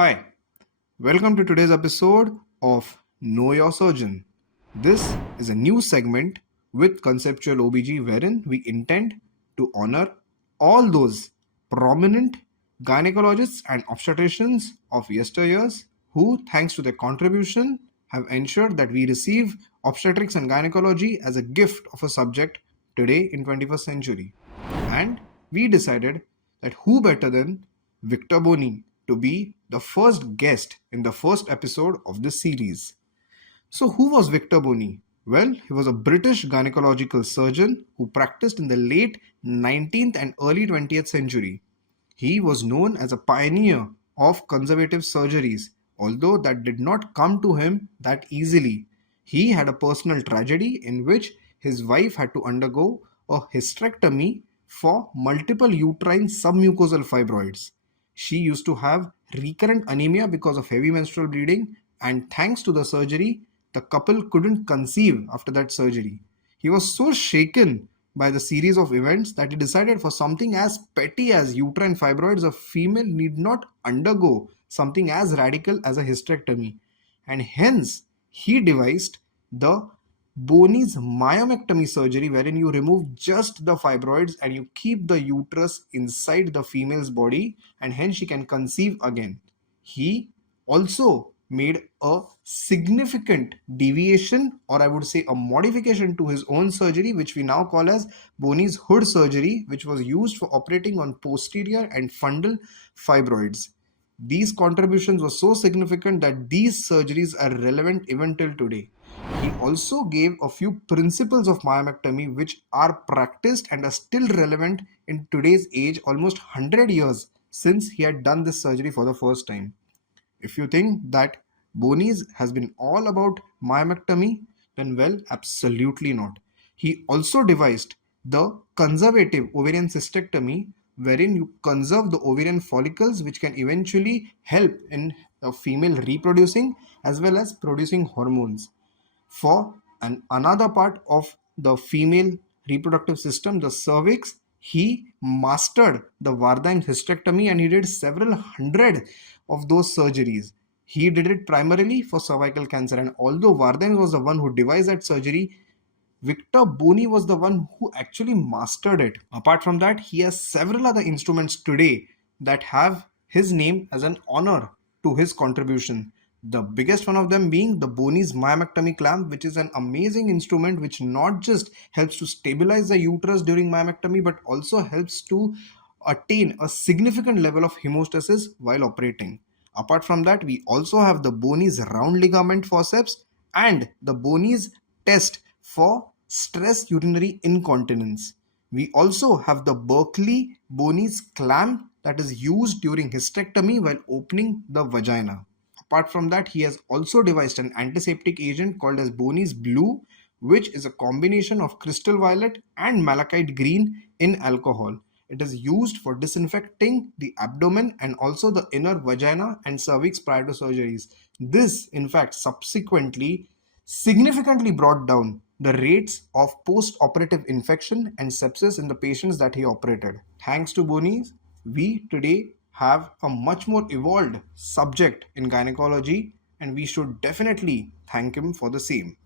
Hi, welcome to today's episode of Know Your Surgeon. This is a new segment with Conceptual OBG wherein we intend to honor all those prominent gynecologists and obstetricians of yesteryears who, thanks to their contribution, have ensured that we receive obstetrics and gynecology as a gift of a subject today in 21st century. And we decided that who better than Victor Bonney to be the first guest in the first episode of this series. So, who was Victor Bonney? Well, he was a British gynecological surgeon who practiced in the late 19th and early 20th century. He was known as a pioneer of conservative surgeries, although that did not come to him that easily. He had a personal tragedy in which his wife had to undergo a hysterectomy for multiple uterine submucosal fibroids. She used to have recurrent anemia because of heavy menstrual bleeding, and thanks to the surgery, the couple couldn't conceive after that surgery. He was so shaken by the series of events that he decided for something as petty as uterine fibroids, a female need not undergo something as radical as a hysterectomy. And hence, he devised the Bonney's myomectomy surgery, wherein you remove just the fibroids and you keep the uterus inside the female's body, and hence she can conceive again. He also made a significant deviation, or I would say a modification to his own surgery, which we now call as Bonney's hood surgery, which was used for operating on posterior and fundal fibroids. These contributions were so significant that these surgeries are relevant even till today. He also gave a few principles of myomectomy which are practiced and are still relevant in today's age, almost 100 years since he had done this surgery for the first time. If you think that Bonney's has been all about myomectomy, then well, absolutely not. He also devised the conservative ovarian cystectomy, wherein you conserve the ovarian follicles, which can eventually help in the female reproducing as well as producing hormones. For another part of the female reproductive system, the cervix, he mastered the Vardheim hysterectomy and he did several hundred of those surgeries. He did it primarily for cervical cancer, and although Vardheim was the one who devised that surgery, Victor Bonney was the one who actually mastered it. Apart from that, he has several other instruments today that have his name as an honor to his contribution. The biggest one of them being the Bonney's myomectomy clamp, which is an amazing instrument which not just helps to stabilize the uterus during myomectomy but also helps to attain a significant level of hemostasis while operating. Apart from that, we also have the Bonney's round ligament forceps and the Bonney's test for stress urinary incontinence. We also have the Berkeley Bonney's clamp that is used during hysterectomy while opening the vagina. Apart from that, he has also devised an antiseptic agent called as Bonney's Blue, which is a combination of crystal violet and malachite green in alcohol. It is used for disinfecting the abdomen and also the inner vagina and cervix prior to surgeries. This, in fact, subsequently significantly brought down the rates of post-operative infection and sepsis in the patients that he operated. Thanks to Bonney's, we today have a much more evolved subject in gynecology, and we should definitely thank him for the same.